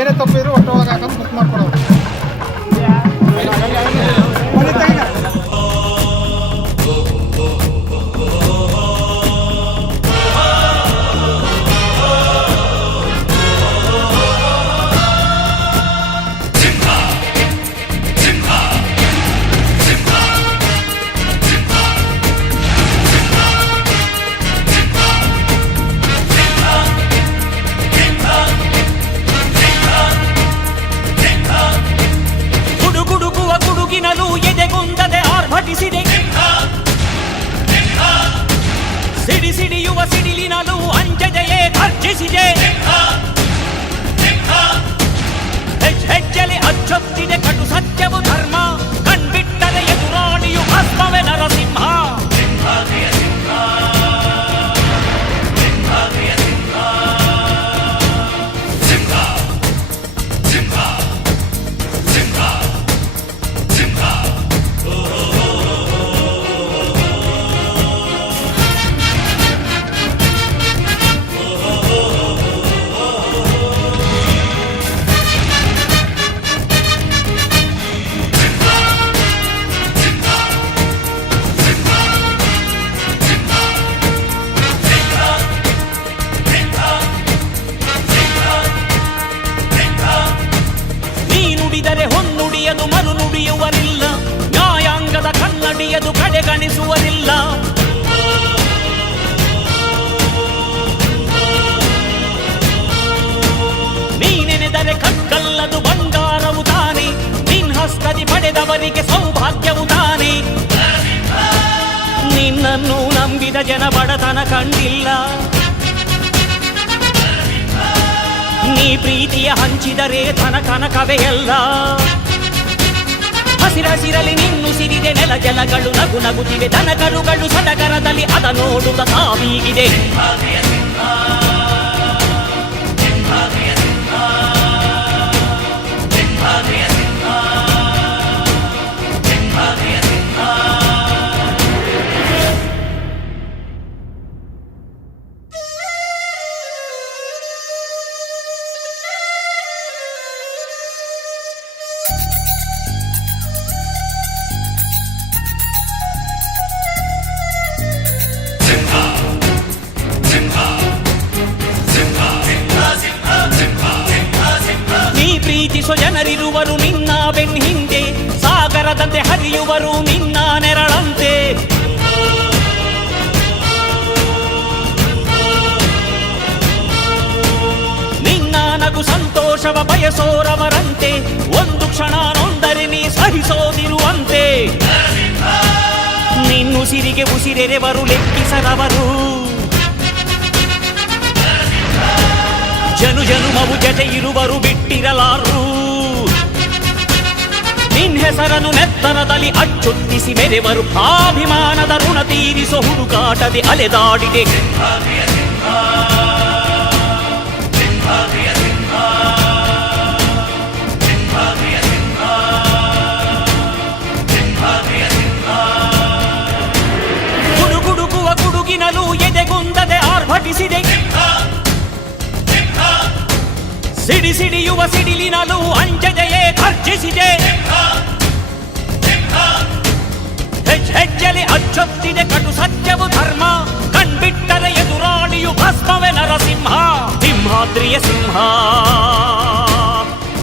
ಏನೇ ತಪ್ಪಿದ್ರು ಹೊಟ್ಟೆ ಒಳಗೆ ಹಾಕೋದು ಬುಕ್ ಮಾಡ್ಕೊಡೋದು. ಎದೆಗುಂದದೆ ಆರ್ಭಟಿಸಿದೆ, ಸಿಡಿ ಸಿಡಿಯುವ ಸಿಡಿಲಿನಲು ಅಂಜದೆಯೇ ಗರ್ಜಿಸಿದೆ, ಹೆಜ್ಜೆಲೆ ಅಚ್ಚೊತ್ತಿದೆ ಕಟು ಸತ್ಯವು ಧರ್ಮ, ಕಣ್ಬಿಟ್ಟರೆ ಎದುರಾಳಿಯು ಭಸ್ಮವೇ ನರಸಿಂಹ. ಹೊನ್ನುಡಿಯದು ಮರು ನುಡಿಯುವರಿಲ್ಲ, ನ್ಯಾಯಾಂಗದ ಕನ್ನಡಿಯದು ಕಡೆಗಣಿಸುವರಿಲ್ಲ. ನೀನೆನೆದರೆ ಕಕ್ಕಲ್ಲದು ಬಂಗಾರವು ತಾನೆ, ನಿನ್ ಹಸ್ತದಿ ಪಡೆದವರಿಗೆ ಸೌಭಾಗ್ಯವು ತಾನೆ. ನಿನ್ನನ್ನು ನಂಬಿದ ಜನ ಬಡತನ ಕಂಡಿಲ್ಲ, ನೀ ಪ್ರೀತಿಯ ಹಂಚಿದರೆ ಧನ ಕನಕವೇ ಎಲ್ಲ. ಹಸಿರಸಿರಲಿ ನಿನ್ನು ಸಿರಿದೆ ನೆಲ ಜಲಗಳು ನಗು ನಗುತ್ತಿವೆ, ದನಕರುಗಳು ಸಡಗರದಲ್ಲಿ ಅದ ನೋಡುತ್ತ ತಾವೀಗಿದೆ. ಪ್ರೀತಿಸೋ ಜನರಿರುವರು ನಿನ್ನ ಬೆನ್ ಹಿಂದೆ, ಸಾಗರದಂತೆ ಹರಿಯುವರು ನಿನ್ನ ನೆರಳಂತೆ. ನಿನ್ನ ನಗು ಸಂತೋಷವ ಬಯಸೋರವರಂತೆ, ಒಂದು ಕ್ಷಣ ನೊಂದರೆ ನೀ ಸಹಿಸೋದಿರುವಂತೆ. ನಿನ್ನುಸಿರಿಗೆ ಉಸಿರೆರೆವರು ಲೆಕ್ಕಿಸದವರು, ಜನು ಜನುಮವು ಜತೆ ಇರುವರು ಬಿಟ್ಟಿರಲಾರು. ನಿನ್ ಹೆಸರನ್ನು ನೆತ್ತರದಲ್ಲಿ ಅಚ್ಚೊತ್ತಿಸಿ ಮೆರೆವರು, ಅಭಿಮಾನದ ಋಣ ತೀರಿಸೋ ಹುಡುಕಾಟದೆ ಅಲೆದಾಡಿದೆ. ಗುಡುಗುಡುಗುವ ಗುಡುಗಿನಲು ಎದೆಗುಂದದೆ ಆರ್ಭಟಿಸಿದೆ, ಸಿಡಿ ಸಿಡಿಯುವ ಸಿಡಿಲಿನಲು ಅಂಜದೆಯೇ ಗರ್ಜಿಸಿದೆ, ಹೆಜ್ಜೆಲೆ ಅಚ್ಚೊತ್ತಿದೆ ಕಟು ಸತ್ಯವು ಧರ್ಮ, ಕಣ್ಬಿಟ್ಟರೆ ಎದುರಾಳಿಯು ಭಸ್ಮವೇ ನರಸಿಂಹ. ಸಿಂಹಾದ್ರಿಯ ಸಿಂಹ.